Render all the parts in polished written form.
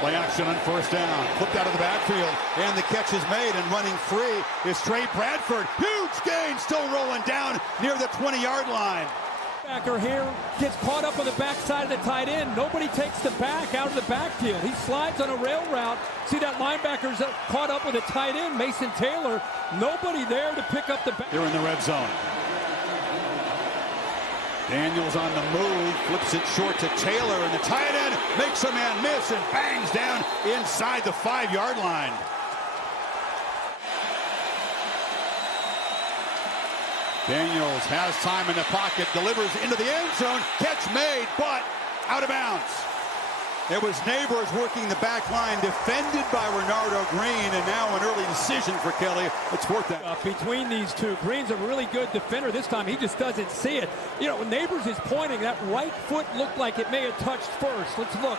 Play action on first down. Flipped out of the backfield. And the catch is made, and running free is Trey Bradford. Huge gain, still rolling down near the 20-yard line. Backer here gets caught up on the backside of the tight end. Nobody takes the back out of the backfield. He slides on a rail route. See that linebacker's caught up with a tight end, Mason Taylor. Nobody there to pick up the back. They're in the red zone. Daniels on the move, flips it short to Taylor, and the tight end makes a man miss and bangs down inside the 5-yard line. Daniels has time in the pocket, delivers into the end zone, catch made, but out of bounds. It was Neighbors working the back line, defended by Renardo Green, and now an early decision for Kelly. It's fourth down. Between these two, Green's a really good defender. This time he just doesn't see it. You know, when Neighbors is pointing, that right foot looked like it may have touched first. Let's look.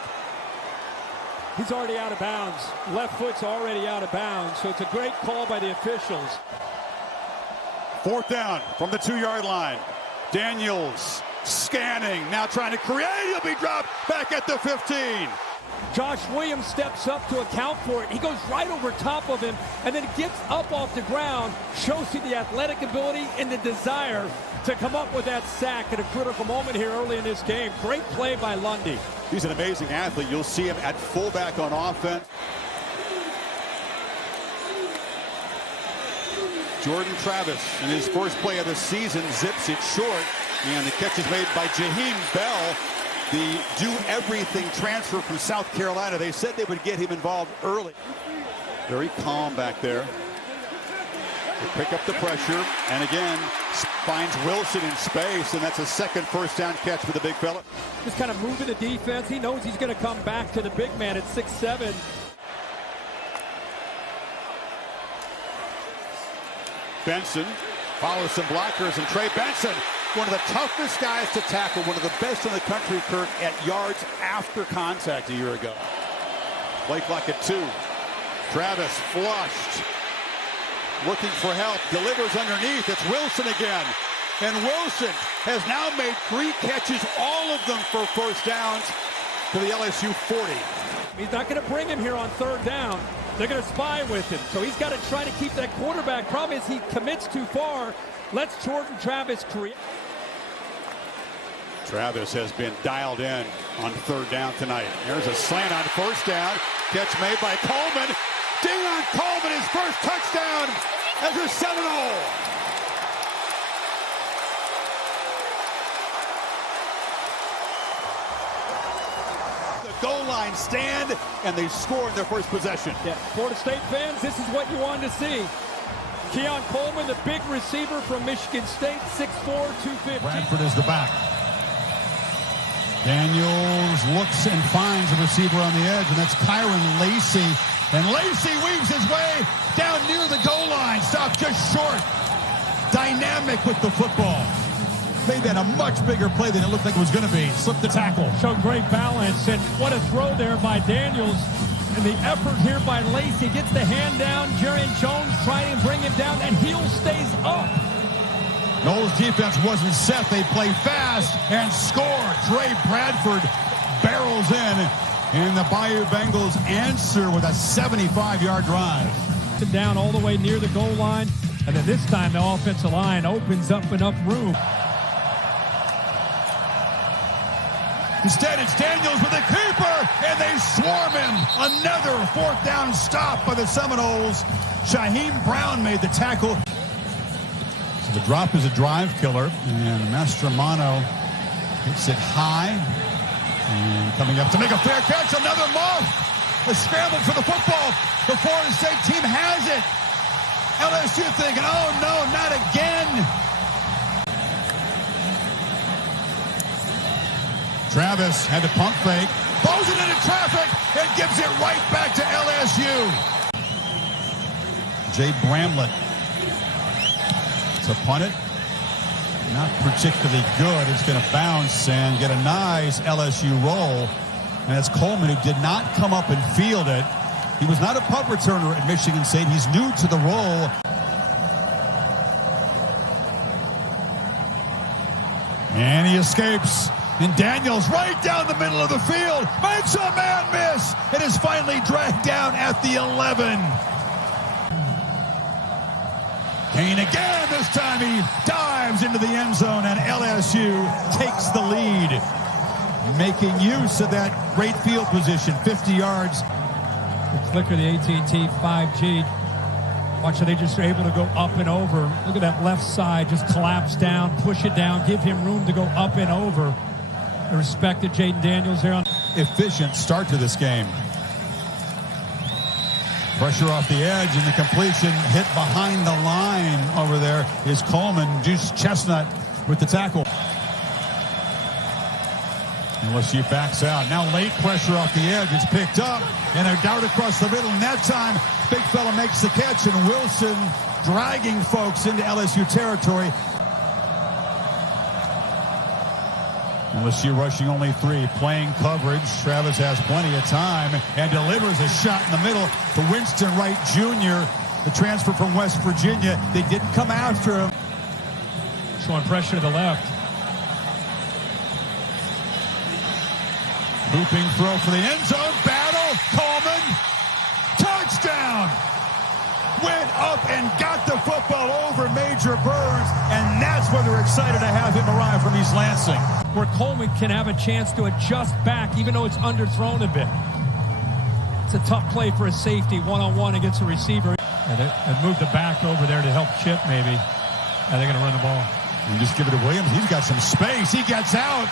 He's already out of bounds. Left foot's already out of bounds, so it's a great call by the officials. Fourth down from the 2-yard line. Daniels scanning, now trying to create. He'll be dropped back at the 15. Josh Williams steps up to account for it. He goes right over top of him and then gets up off the ground, shows you the athletic ability and the desire to come up with that sack at a critical moment here early in this game. Great play by Lundy. He's an amazing athlete. You'll see him at fullback on offense. Jordan Travis, in his first play of the season, zips it short. And the catch is made by Jaheim Bell, the do-everything transfer from South Carolina. They said they would get him involved early. Very calm back there. They pick up the pressure, and again, finds Wilson in space, and that's a second first down catch for the big fella. Just kind of moving the defense. He knows he's going to come back to the big man at 6'7". Benson follows some blockers, and Trey Benson, one of the toughest guys to tackle, one of the best in the country, Kirk, at yards after contact a year ago. Play clock at 2. Travis flushed, looking for help, delivers underneath. It's Wilson again, and Wilson has now made 3 catches, all of them for first downs, to the LSU 40. He's not going to bring him here on third down. They're going to spy with him, so he's got to try to keep that quarterback. Problem is he commits too far. Let's Jordan Travis create. Travis has been dialed in on third down tonight. There's a slant on first down. Catch made by Coleman. Deion Coleman, his first touchdown as a Seminole. The goal line stand, and they score in their first possession. Yeah, Florida State fans, this is what you wanted to see. Keon Coleman, the big receiver from Michigan State, 6'4", 250. Bradford is the back. Daniels looks and finds a receiver on the edge, and that's Kyron Lacey. And Lacey weaves his way down near the goal line. Stopped just short. Dynamic with the football. Made that a much bigger play than it looked like it was going to be. Slipped the tackle. Showed great balance, and what a throw there by Daniels. And the effort here by Lacey gets the hand down. Jarian Jones trying to bring him down, and heel stays up. Noles defense wasn't set. They play fast and score. Trey Bradford barrels in, and the Bayou Bengals answer with a 75-yard drive. Down all the way near the goal line, and then this time the offensive line opens up enough room. Instead, it's Daniels with a keeper, and they swarm him. Another fourth down stop by the Seminoles. Shaheem Brown made the tackle. So the drop is a drive killer, and Mastromano hits it high. And coming up to make a fair catch, another muff. A scramble for the football. The Florida State team has it. LSU thinking, oh no, not again. Travis had to pump fake, throws it into traffic, and gives it right back to LSU. Jay Bramlett. To punt it. Not particularly good. It's going to bounce and get a nice LSU roll. And it's Coleman, who did not come up and field it. He was not a punt returner at Michigan State. He's new to the role. And he escapes. And Daniels right down the middle of the field. Makes a man miss. It is finally dragged down at the 11. Kane again. This time he dives into the end zone, and LSU takes the lead. Making use of that great field position, 50 yards. The clicker, the AT&T 5G. Watch how they just are able to go up and over. Look at that left side, just collapse down, push it down, give him room to go up and over. The respected Jaden Daniels there on. Efficient start to this game. Pressure off the edge, and the completion hit behind the line over there is Coleman. Juice Chestnut with the tackle. LSU backs out. Now late pressure off the edge. It's picked up, and a dart across the middle. And that time, big fella makes the catch, and Wilson dragging folks into LSU territory. LSU rushing only 3, playing coverage. Travis has plenty of time and delivers a shot in the middle to Winston Wright Jr., the transfer from West Virginia. They didn't come after him. Showing pressure to the left. Looping throw for the end zone. Battle. Coleman. Touchdown. Went up and got the football over Major Burns, and that's where they're excited to have him arrive from East Lansing. Where Coleman can have a chance to adjust back, even though it's underthrown a bit. It's a tough play for a safety, one-on-one against a receiver. And they moved the back over there to help Chip, maybe. And they're going to run the ball. And just give it to Williams. He's got some space. He gets out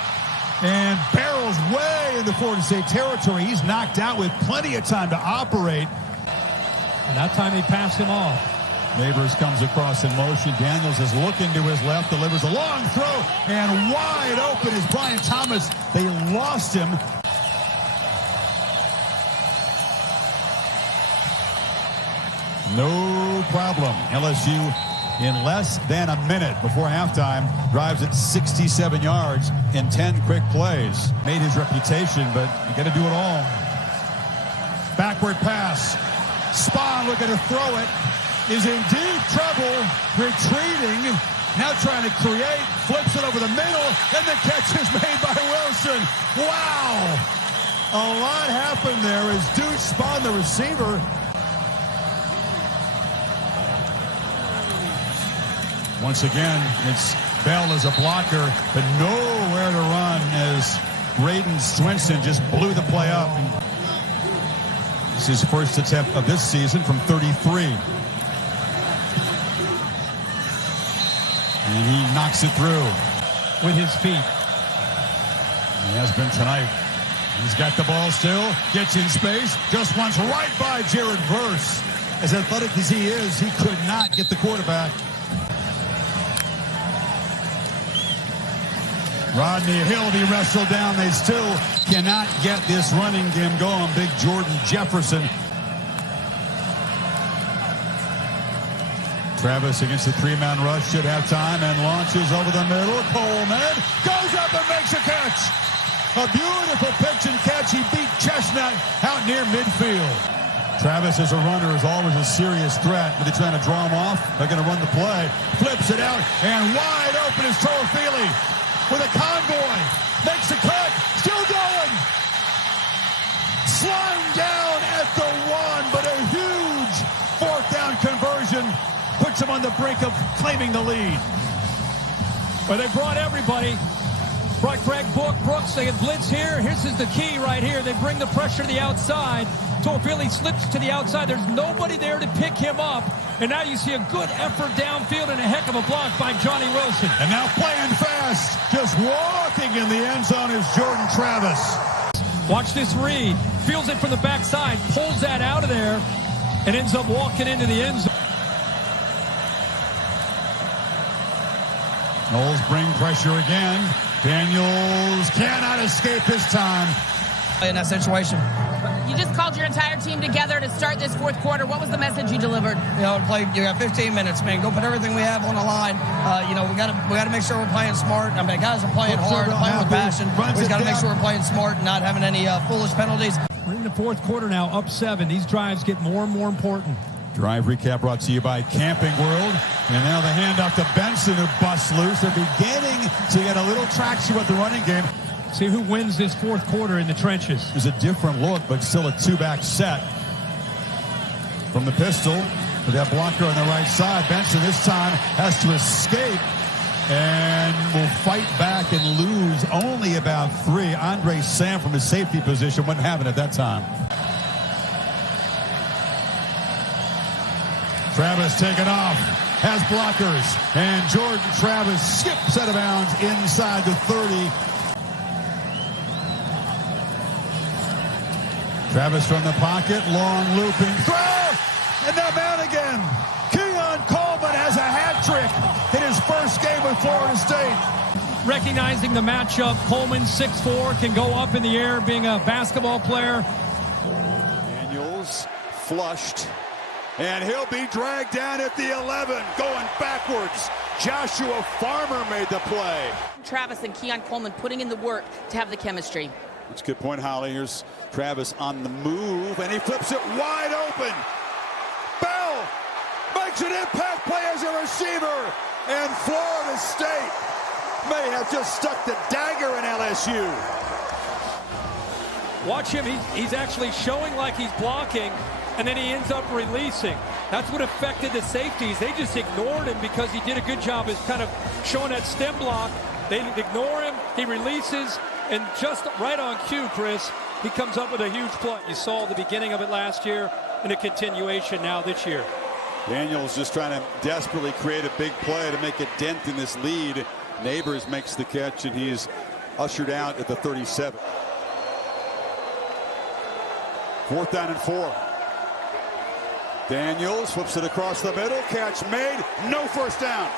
and barrels way into Florida State territory. He's knocked out with plenty of time to operate. And that time they pass him off. Neighbors comes across in motion. Daniels is looking to his left, delivers a long throw, and wide open is Brian Thomas. They lost him. No problem. LSU, in less than a minute before halftime, drives at 67 yards in 10 quick plays. Made his reputation, but you got to do it all. Backward pass. Spahn looking to throw it. Is in deep trouble, retreating, now trying to create, flips it over the middle, and the catch is made by Wilson. Wow! A lot happened there as Deuce Spahn, the receiver. Once again, it's Bell as a blocker, but nowhere to run as Braden Swinson just blew the play up. This is his first attempt of this season from 33. And he knocks it through with his feet. He has been tonight. He's got the ball still, gets in space, just runs right by Jared Verse. As athletic as he is, he could not get the quarterback. Rodney Hill, he wrestled down. They still cannot get this running game going. Big Jordan Jefferson. Travis against the 3-man rush, should have time, and launches over the middle. Coleman goes up and makes a catch. A beautiful pitch and catch. He beat Chestnut out near midfield. Travis as a runner is always a serious threat, but they're trying to draw him off. They're going to run the play. Flips it out, and wide open is Toafili with a convoy. Makes a cut. Still going. Sliding down at the 1, but a huge 4th down conversion. Puts him on the brink of claiming the lead. Well, they brought everybody. Brought Greg Brooks. They had blitz here. This is the key right here. They bring the pressure to the outside. Toafili slips to the outside. There's nobody there to pick him up. And now you see a good effort downfield and a heck of a block by Johnny Wilson. And now playing fast. Just walking in the end zone is Jordan Travis. Watch this read. Feels it from the backside. Pulls that out of there and ends up walking into the end zone. Knowles bring pressure again. Daniels cannot escape this time. In that situation. You just called your entire team together to start this 4th quarter. What was the message you delivered? You know, you got 15 minutes, man. Go put everything we have on the line. You know, we got to make sure we're playing smart. I mean, guys are playing hard, playing with passion. We just got to make sure we're playing smart and not having any foolish penalties. We're in the 4th quarter now, up 7. These drives get more and more important. Drive recap brought to you by Camping World. And now the handoff to Benson, who busts loose. They're beginning to get a little traction with the running game. See who wins this fourth quarter in the trenches. It's a different look, but still a two-back set. From the pistol, with that blocker on the right side. Benson this time has to escape and will fight back and lose only about 3. Andre Sam from his safety position wasn't having it that time. Travis taken off, has blockers, and Jordan Travis skips out of bounds inside the 30. Travis from the pocket, long looping throw, and now man again. Keon Coleman has a hat trick in his first game with Florida State. Recognizing the matchup, Coleman 6'4", can go up in the air, being a basketball player. Daniels flushed, and he'll be dragged down at the 11, going backwards. Joshua Farmer made the play. Travis and Keon Coleman putting in the work to have the chemistry. That's a good point, Holly. Here's Travis on the move, and he flips it wide open. Bell makes an impact play as a receiver, and Florida State may have just stuck the dagger in LSU. Watch him. He's actually showing like he's blocking, and then he ends up releasing. That's what affected the safeties. They just ignored him because he did a good job of kind of showing that stem block. They ignore him. He releases, and just right on cue, Chris, he comes up with a huge play. You saw the beginning of it last year and a continuation now this year. Daniels just trying to desperately create a big play to make a dent in this lead. Neighbors makes the catch, and he's ushered out at the 37. 4th down and 4. Daniels flips it across the middle. Catch made. No first down.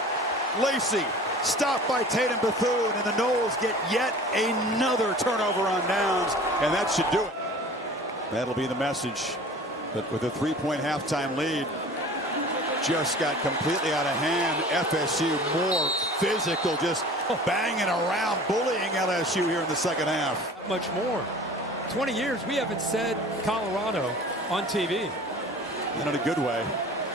Lacey stopped by Tatum Bethune, and the Noles get yet another turnover on downs, and that should do it. That'll be the message. But with a 3-point halftime lead, just got completely out of hand. FSU more physical, just banging around, bullying LSU here in the second half. Much more. 20 years we haven't said Colorado on TV. And in a good way.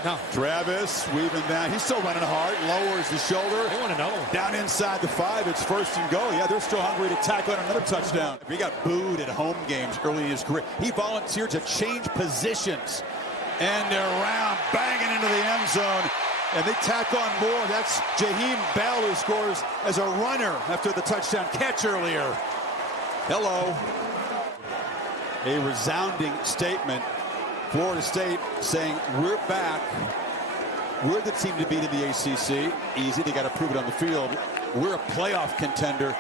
No. Travis weaving down. He's still running hard. Lowers the shoulder. They want another one. Down inside the 5. It's 1st and goal. Yeah, they're still hungry to tackle another touchdown. He got booed at home games early in his career. He volunteered to change positions. And they're around, banging into the end zone. And they tack on more. That's Jaheim Bell, who scores as a runner after the touchdown catch earlier. Hello. A resounding statement. Florida State saying, we're back. We're the team to beat in the ACC. Easy, they got to prove it on the field. We're a playoff contender.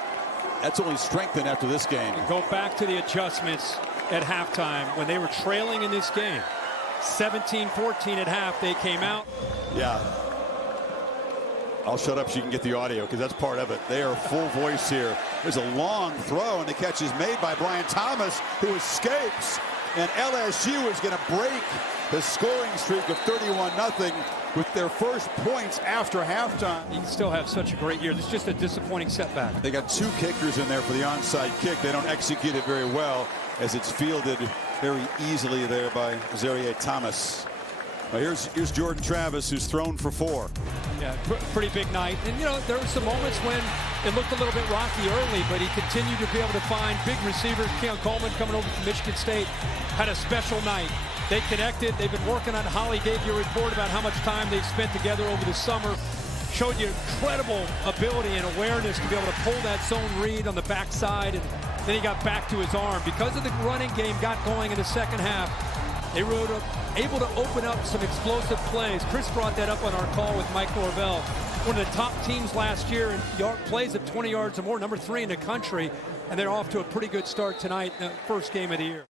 That's only strengthened after this game. Go back to the adjustments at halftime when they were trailing in this game. 17-14 at half, they came out. Yeah. I'll shut up so you can get the audio, because that's part of it. They are full voice here. There's a long throw, and the catch is made by Brian Thomas, who escapes. And LSU is going to break the scoring streak of 31-0 with their first points after halftime. You still have such a great year. This is just a disappointing setback. They got 2 kickers in there for the onside kick. They don't execute it very well, as it's fielded very easily there by Zariah Thomas. Here's Jordan Travis, who's thrown for 4. Yeah, pretty big night. And, you know, there were some moments when it looked a little bit rocky early, but he continued to be able to find big receivers. Keon Coleman coming over from Michigan State had a special night. They connected. They've been working on. Holly gave you a report about how much time they've spent together over the summer. Showed you incredible ability and awareness to be able to pull that zone read on the backside, and then he got back to his arm. Because of the running game got going in the second half, they were able to open up some explosive plays. Chris brought that up on our call with Mike Norvell. One of the top teams last year in plays of 20 yards or more, number 3 in the country, and they're off to a pretty good start tonight, the first game of the year.